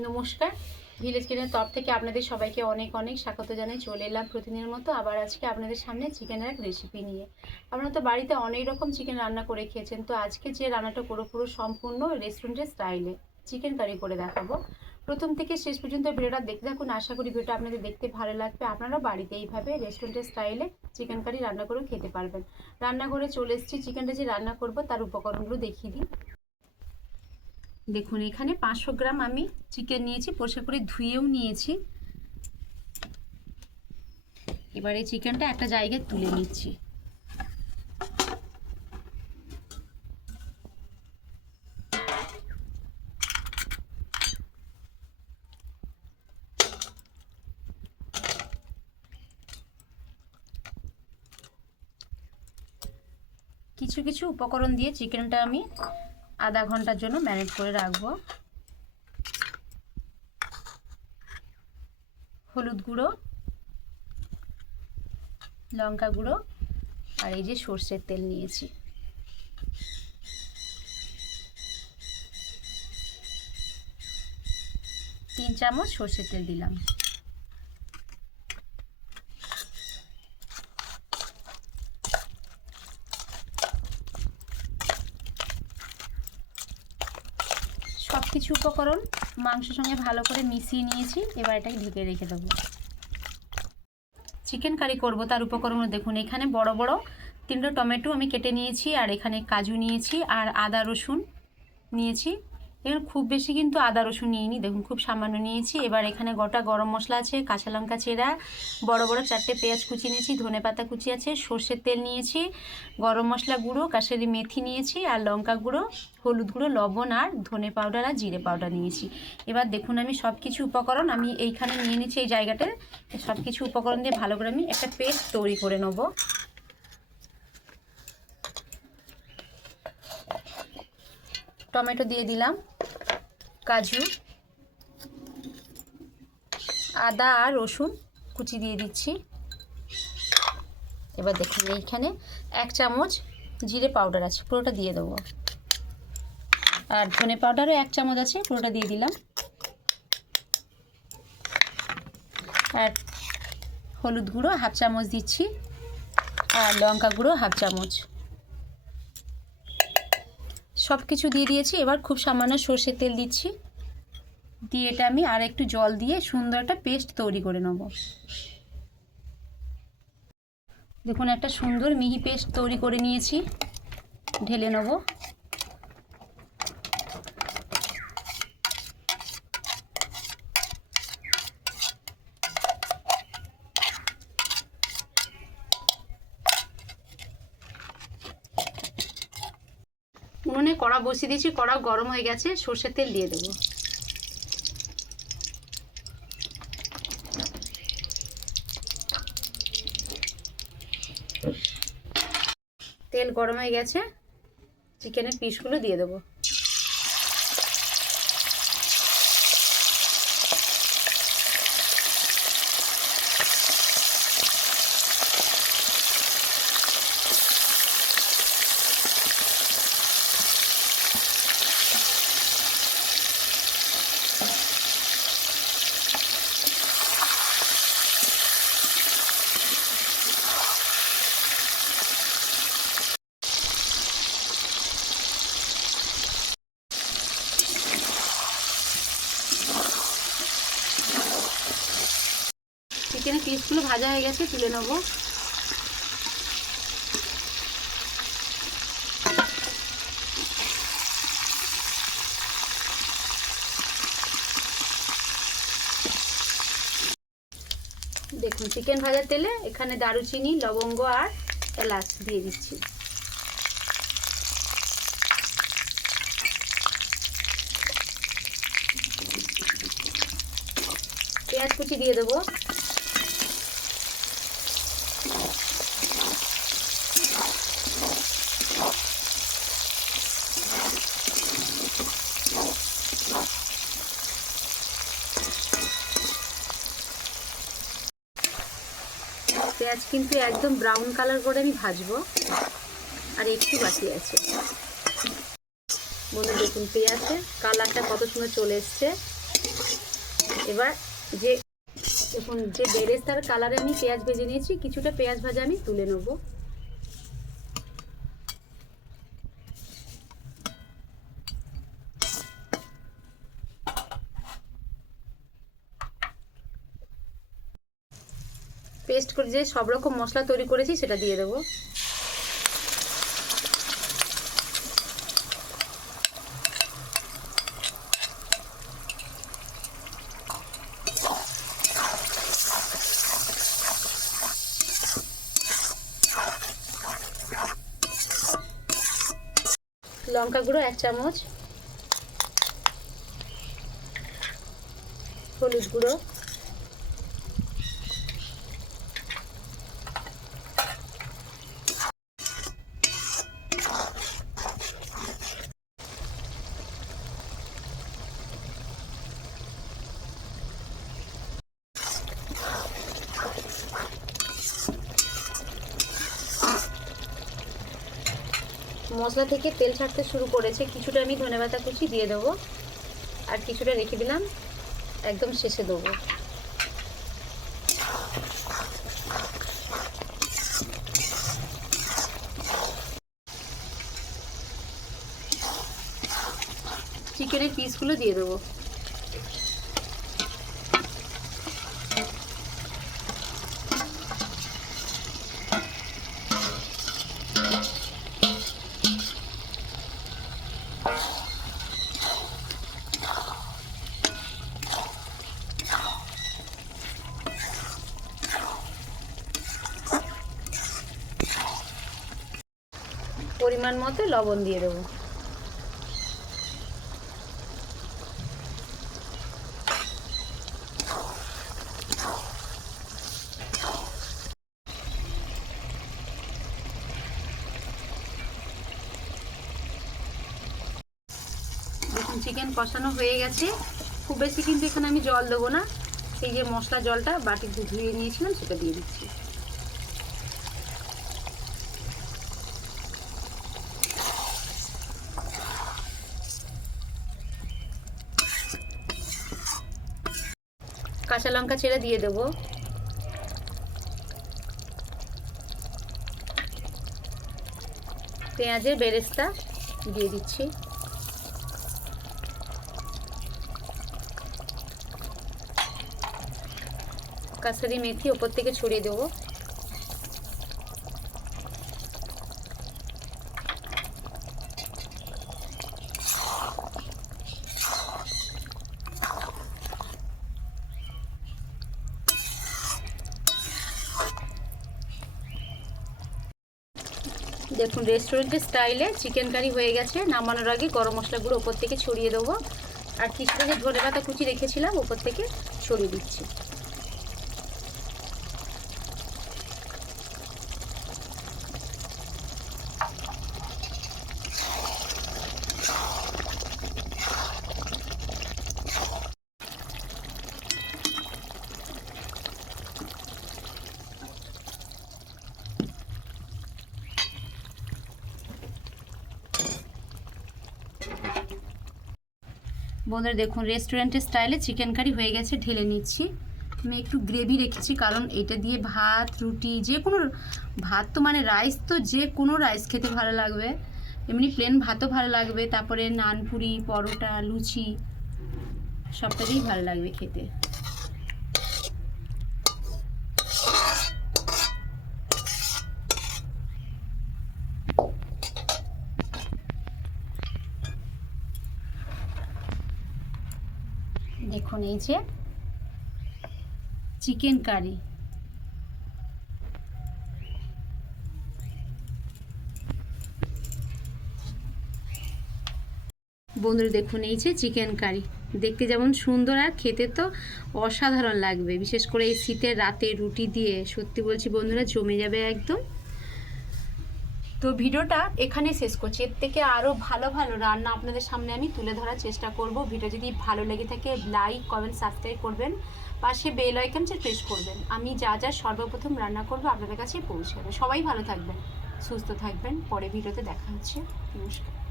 নমস্কার, ভিলেজ কিচেনের তরফ থেকে আপনাদের সবাইকে অনেক অনেক স্বাগত জানাই। চলে এলাম প্রতিদিনের মতো আবার আজকে আপনাদের সামনে চিকেনের এক রেসিপি নিয়ে। আপনারা তো বাড়িতে অনেক রকম চিকেন রান্না করে খেয়েছেন, তো আজকে যে রান্নাটা করব পুরো সম্পূর্ণ রেস্টুরেন্টের স্টাইলে চিকেন কারি করে দেখাবো। প্রথম থেকে শেষ পর্যন্ত ভিডিওটা দেখতে থাকুন, আশা করি ভিডিওটা আপনাদের দেখতে ভালো লাগবে। আপনারাও বাড়িতে এইভাবে রেস্টুরেন্টের স্টাইলে চিকেন কারি রান্না করে খেতে পারবেন। রান্নাঘরে চলে এসেছি, চিকেনটা যে রান্না করব তার উপকরণগুলো দেখিয়ে দিই। দেখুন, এখানে 500 গ্রাম আমি চিকেন নিয়েছি, পরিষ্কার করে ধুয়েও নিয়েছি। এবার এই চিকেনটা একটা জায়গায় তুলে নিচ্ছি। কিছু কিছু উপকরণ দিয়ে চিকেনটা আমি আধা ঘন্টার জন্য ম্যারিনেট করে রাখবো। হলুদ গুঁড়ো, লঙ্কা গুঁড়ো, আর এই যে সর্ষের তেল নিয়েছি। তিন চামচ সর্ষের তেল দিলাম। সব কিছু উপকরণ মাংসের সঙ্গে ভালো করে মিশিয়ে নিয়েছি। এবার এটাকে ঢেকে রেখে দেবো। চিকেন কারি করব তার উপকরণগুলো দেখুন। এখানে বড় বড় 3টা টমেটো আমি কেটে নিয়েছি, আর এখানে কাজু নিয়েছি, আর আদা রসুন নিয়েছি। এখানে খুব বেশি কিন্তু আদা রসুন নিইনি, দেখুন খুব সামান্য নিয়েছি। এবার এখানে গোটা গরম মশলা আছে, কাঁচা লঙ্কা চেরা, বড় বড় 4টে পেঁয়াজ কুচি নিয়েছি, ধনেপাতা কুচি আছে, সর্ষের তেল নিয়েছি, গরম মশলা গুঁড়ো, কাশ্মীরি মেথি নিয়েছি, আর লঙ্কা গুঁড়ো, হলুদ গুঁড়ো, লবণ, আর ধনে পাউডার আর জিরে পাউডার নিয়েছি। এবার দেখুন, আমি সব কিছু উপকরণ আমি এইখানে নিয়ে নিচ্ছি। এই জায়গাটায় সব কিছু উপকরণ দিয়ে ভালো করে আমি একটা পেস্ট তৈরি করে নেব। টমেটো দিয়ে দিলাম, কাজু, আদা আর রসুন কুচি দিয়ে দিচ্ছি। এবার দেখুন, এইখানে 1 চামচ জিরে পাউডার আছে, পুরোটা দিয়ে দেবো। আর ধনে পাউডারও 1 চামচ আছে, পুরোটা দিয়ে দিলাম। আর হলুদ গুঁড়ো 1/2 চামচ দিচ্ছি, আর লঙ্কা গুঁড়ো 1/2 চামচ। সব কিছু দিয়ে দিয়েছি। এবার খুব সামান্য সর্ষের তেল দিচ্ছি, দিয়ে এটা আমি আর একটু জল দিয়ে সুন্দর একটা পেস্ট তৈরি করে নেব। দেখুন, একটা সুন্দর মিহি পেস্ট তৈরি করে নিয়েছি, ঢেলে নেব। উনুনে কড়া বসিয়ে দিয়েছি, কড়া গরম হয়ে গেছে, সর্ষের তেল দিয়ে দেবো। তেল গরম হয়ে গেছে, চিকেনের পিসগুলো দিয়ে দেবো। চিকেনের পিসগুলো ভাজা হয়ে গেছে, তুলে নেব। দেখুন, চিকেন ভাজার তেলে এখানে দারুচিনি, লবঙ্গ আর এলাচ দিয়ে দিচ্ছি। পেঁয়াজ কুচি দিয়ে দেবো। পেঁয়াজ কিন্তু একদম ব্রাউন কালার করে আমি ভাজবো, আর একটু বাকি আছে। বন্ধু দেখুন, পেঁয়াজের কালারটা কত সুন্দর চলে এসছে। এবার যে দেখুন যে বেরেস্তার কালারে আমি পেঁয়াজ ভেজে নিয়েছি, কিছুটা পেঁয়াজ ভাজা আমি তুলে নেব। পেস্ট করে যে সব রকম মশলা তৈরি করেছি সেটা দিয়ে দেবো। লঙ্কা গুঁড়ো 1 চামচ, হলুদ গুঁড়ো, মশলা থেকে তেল ছাড়তে শুরু করেছে, কিছুটা আমি ধনেপাতা কুচি দিয়ে দেবো আর কিছুটা রেখে দিলাম, একদম শেষে দেবো। চিকেনের পিসগুলো দিয়ে দেবো। পরিমাণ মতো লবণ দিয়ে দেবো। দেখুন চিকেন কষানো হয়ে গেছে, খুব বেশি কিন্তু এখানে আমি জল দেবো না, এই যে মশলা জলটা বাটিতে ধুয়ে নিয়েছিলাম সেটা দিয়ে দিচ্ছি। কাঁচা লঙ্কা চেড়ে দিয়ে দেবো। পেঁয়াজের বেরেস্তা দিয়ে দিচ্ছি। কাসুরি মেথি ওপর থেকে ছড়িয়ে দেবো। দেখুন রেস্টুরেন্টের স্টাইলে চিকেন কারি হয়ে গেছে। নামানোর আগে গরম মশলা গুঁড়ো ওপর থেকে ছড়িয়ে দেবো আর কিছুটা যে ধনেপাতা কুচি রেখেছিলাম ওপর থেকে ছড়িয়ে দিচ্ছি। বন্ধুরা দেখুন রেস্টুরেন্টের স্টাইলে চিকেন কারি হয়ে গেছে, ঢেলে নিচ্ছি। আমি একটু গ্রেভি রেখেছি কারণ এটা দিয়ে ভাত রুটি যে কোনো ভাত তো মানে রাইস তো যে কোনো রাইস খেতে ভালো লাগবে, এমনি প্লেন ভাতও ভালো লাগবে, তারপরে নানপুরি পরোটা লুচি সবটাতেই ভালো লাগবে খেতে। দেখুন এই যে চিকেন কারি। বন্ধুরা দেখুন এই যে চিকেন কারি, দেখতে যেমন সুন্দর আর খেতে তো অসাধারণ লাগবে, বিশেষ করে এই শীতের রাতে রুটি দিয়ে সত্যি বলছি বন্ধুরা জমে যাবে একদম। তো ভিডিওটা এখানে শেষ করছি, এর থেকে আরও ভালো ভালো রান্না আপনাদের সামনে আমি তুলে ধরার চেষ্টা করব। ভিডিও যদি ভালো লেগে থাকে লাইক কমেন্ট সাবস্ক্রাইব করবেন, পাশে বেল আইকনটা প্রেস করবেন। আমি যা যা সর্বপ্রথম রান্না করব আপনাদের কাছে পৌঁছে যাবে। সবাই ভালো থাকবেন, সুস্থ থাকবেন, পরে ভিডিওতে দেখা হচ্ছে। নমস্কার।